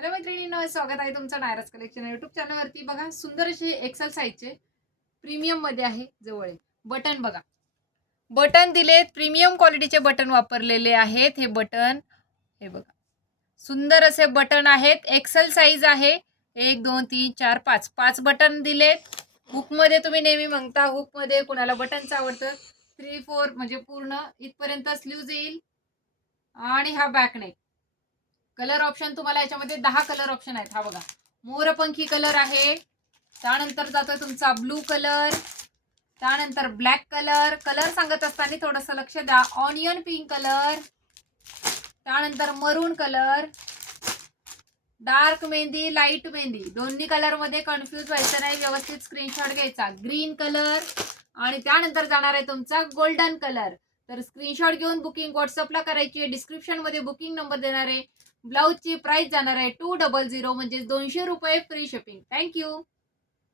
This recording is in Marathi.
हॅलो मैत्रिणींनो, स्वागत आहे तुमचं नायराज कलेक्शन युट्यूब चॅनलवरती. बघा, सुंदर असे एक्सेल साईजचे प्रीमियम मध्ये आहे. जवळ बटन बघा, बटन दिलेत, प्रीमियम क्वालिटीचे बटन वापरलेले आहेत. हे बटन हे बघा, सुंदर असे बटन आहेत. एक्सेल साईज आहे. 1 2 3 4 5 5 बटन दिलेत. हुक मध्ये तुम्ही नेहमी म्हणता, हुक मध्ये कुणाला बटनचं आवडतं. 3 4 म्हणजे पूर्ण इथपर्यंत स्लीव्ज येईल आणि हा बॅक नेक. कलर ऑप्शन तुम्हाला याच्यामध्ये 10 कलर ऑप्शन आहेत. हा बघा, मोरपंखी कलर आहे, त्यानंतर जातोय तुमचा ब्लू कलर, त्यानंतर ब्लॅक कलर. कलर सांगत असताना थोडंसं लक्ष द्या. ऑनियन पिंक कलर, त्यानंतर मरून colour, dark mehndi, light mehndi. दोन्ही कलर मध्ये कन्फ्यूज व्हायचं नाही, व्यवस्थित स्क्रीनशॉट घ्यायचा. ग्रीन कलर आणि त्यानंतर जाणार आहे तुमचा गोल्डन कलर. तर स्क्रीनशॉट घेऊन बुकिंग व्हॉट्सअपला करायची आहे. डिस्क्रिप्शन मध्ये बुकिंग नंबर देणार आहे. ब्लाउजची प्राइस जाणार आहे 200, म्हणजे 200 रुपये फ्री शिपिंग. थँक्यू.